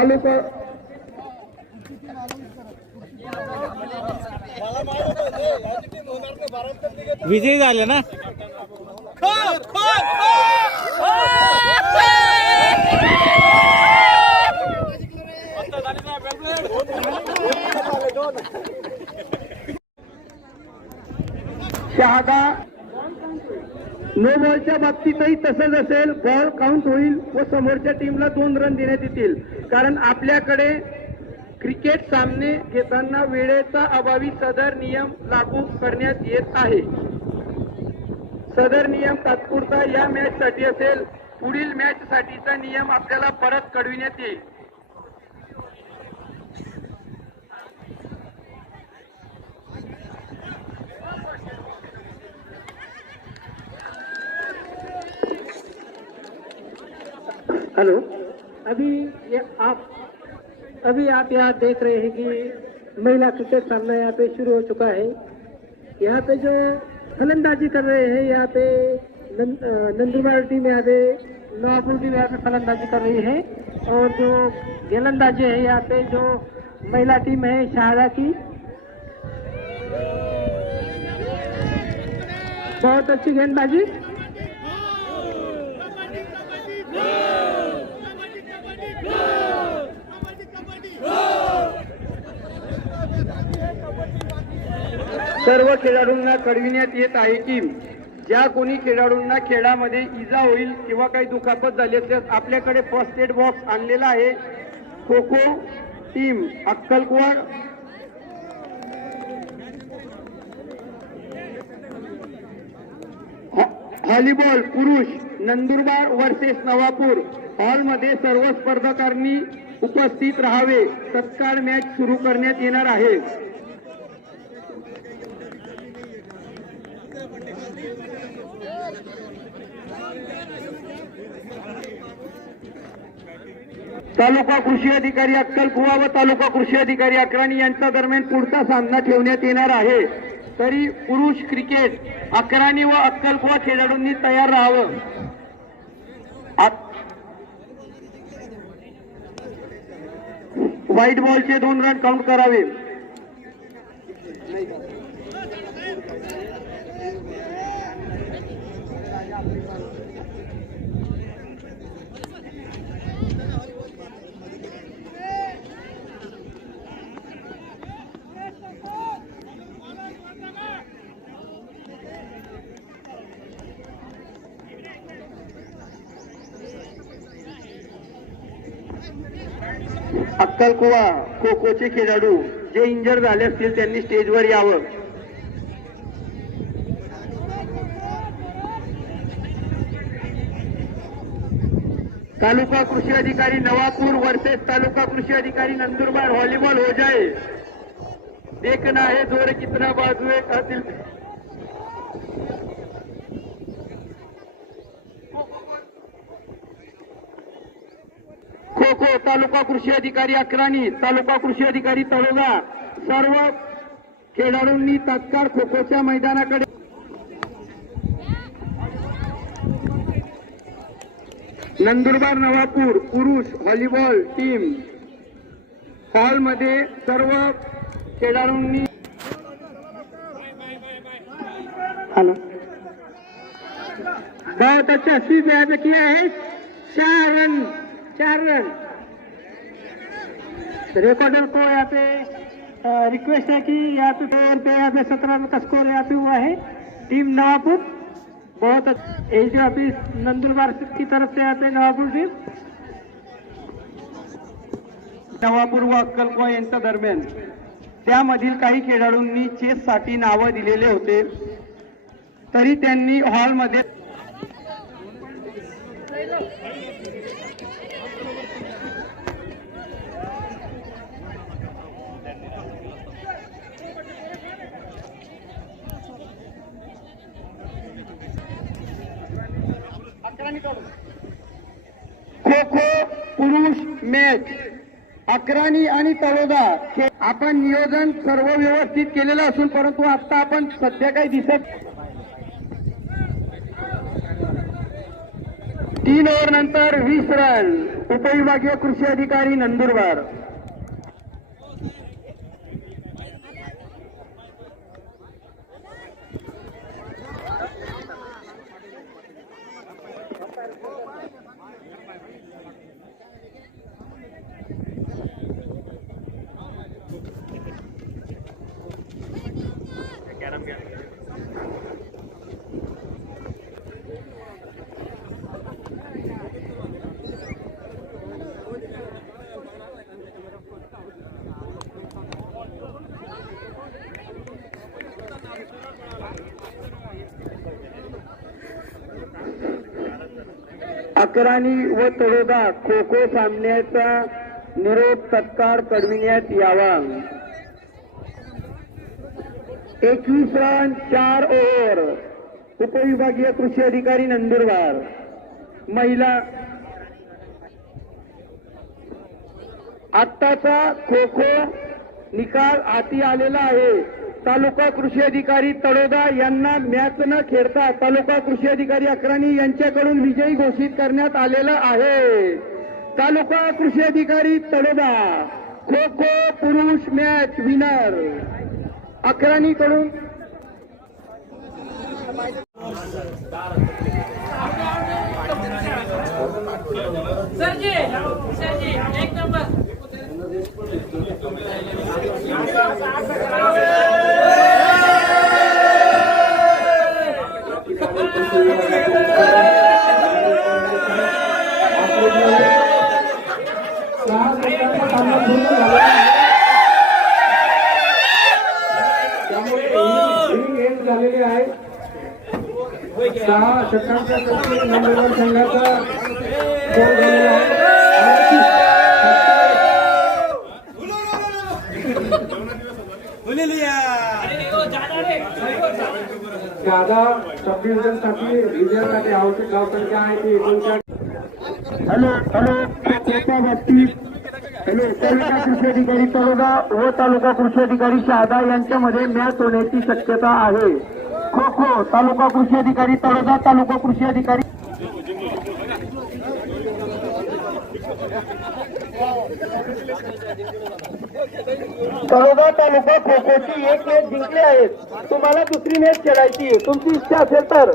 तालुका विजयी झाले ना? शहादा नो बॉलच्या बाबतीतही तसंच असेल. बॉल काउंट होईल व समोरच्या टीमला दोन रन देण्यात येतील. कारण आपल्याकडे क्रिकेट सामने घेताना वेळेचा अभावी सदर नियम लागू करण्यात येत आहे. सदर नियम तात्पुरता या मॅच साठी असेल. पुढील मॅच साठीचा नियम आपल्याला परत कळविण्यात येईल. हेलो? अभी ये आप, अभी आप यहाँ देख रहे हैं कि महिला क्रिकेट सामना यहाँ पे शुरू हो चुका है। यहाँ पे जो फलंदाजी कर रहे हैं, यहाँ पे नंदुरबार टीम यहाँ पे, नवापुर टीम यहाँ पे फलंदाजी कर रही है। और जो गेलंदाजी है, यहाँ पे जो महिला टीम है शाहरा की। बहुत अच्छी गेंदबाजी। सर्व खेळाडूंना कळविण्यात येत आहे की ज्या कोणी खेळाडूंना खेळामध्ये इजा होईल किंवा काही दुखापत झाली असल्यास आपल्याकडे फर्स्ट एड बॉक्स आणलेला आहे. खो खो टीम अक्कलकोट व्हॉलीबॉल पुरुष नंदुरबार वर्सेस नवापूर. हॉलमध्ये सर्व स्पर्धकांनी उपस्थित राहावे. तत्काळ मॅच सुरू करण्यात येणार आहे. तालुका कृषी अधिकारी अक्कलकुवा व तालुका कृषी अधिकारी अकराणी यांच्या दरम्यान पुढचा सामना ठेवण्यात येणार आहे. तरी पुरुष क्रिकेट अकराणी व अक्कलकुवा खेळाडूंनी तयार राहावं. व्हाईट बॉलचे दोन रन काउंट करावे. अक्कलकुवा खो खोचे खेळाडू जे इंजर झाले असतील त्यांनी स्टेजवर यावं. तालुका कृषी अधिकारी नवापूर वर्सेस तालुका कृषी अधिकारी नंदुरबार व्हॉलीबॉल हो जाए देखना है जोर कितना बाजू है कातिल तालुका कृषी अधिकारी अकराणी तालुका कृषी अधिकारी तळोगा. सर्व खेळाडूंनी तत्काळ खो खोच्या मैदानाकडे नंदुरबार नवापूर पुरुष व्हॉलीबॉल टीम. हॉलमध्ये सर्व खेळाडूंनी हेलो. बहुत अच्छा स्वीप यहाँ है चार रन चार रन. रिकॉर्डर को यहाँ पे रिक्वेस्ट है कि यहाँ पे ओवर पे यहाँ पे सत्रह रन का स्कोर यहाँ पे हुआ है टीम नवापुर बहुत अच्छा- ये जो अभी नंदुरबार की तरफ से यहाँ पे नवापुर टीम नवापूर व अक्कलकुवा यांच्या दरम्यान त्यामधील काही खेळाडूंनी चेस साठी नावं दिलेले होते. तरी त्यांनी हॉलमध्ये खो खो पुरुष मॅच अकराणी आणि तळोदा हे आपण नियोजन सर्व व्यवस्थित केलेलं असून परंतु आता आपण सध्या काही दिसत तीन ओव्हर नंतर वीस रन उपविभागीय कृषी अधिकारी नंदुरबार. अकरानी व तळोदा खो खो सामन्याचा निरोप तत्काळ कळविण्यात यावा. एकवीस रन चार ओव्हर. उपविभागीय कृषी अधिकारी नंदुरबार. महिला. आत्ताचा खो खो निकाल आती आलेला आहे. तालुका कृषी अधिकारी तळोदा यांना मॅच न खेळता तालुका कृषी अधिकारी अकराणी यांच्याकडून विजयी घोषित करण्यात आलेला आहे. तालुका कृषी अधिकारी तळोदा खो खो पुरुष मॅच विनर. अकराणीकडून. सरजी सरजी एक नंबर. झालेली आहे सहा षटकांच्या संघाचा गोल झालेला आहे दादा सब डिव्हिजनसाठी विजयासाठी आवश्यक धावसंख्या आहे ती एकोणचाळीस हॅलो हॅलो एका बाबतीत हॅलो तालुका कृषी अधिकारी तळोदा व तालुका कृषी अधिकारी शहादा यांच्यामध्ये मॅच होण्याची शक्यता आहे. खो खो तालुका कृषी अधिकारी तळोदा तालुका कृषी अधिकारी तळोबा तालुका खो खोची एक मॅच जिंकली आहे तुम्हाला दुसरी मॅच खेळायची तुमची इच्छा असेल तर.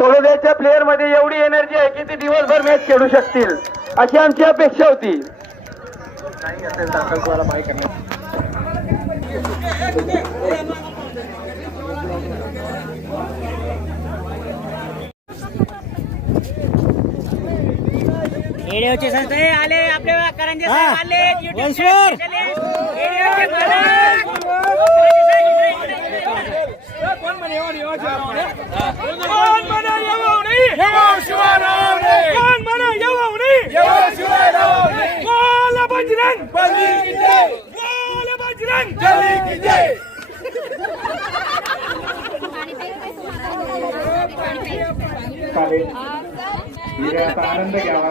तळोब्याच्या प्लेअरमध्ये एवढी एनर्जी आहे की ते दिवसभर मॅच खेळू शकतील. अशी आमची अपेक्षा होती. रेडिओचे संस्थे आले आपल्या करंजे. साहेब आले YouTube वंशवर. रेडिओचे मालक. कोण म्हणे एवढी योजना? कोण म्हणे एवढी? कोण म्हणे एवढी? बोल बजरंग बोल बजरंग चालेल विजयाचा आनंद घ्यावा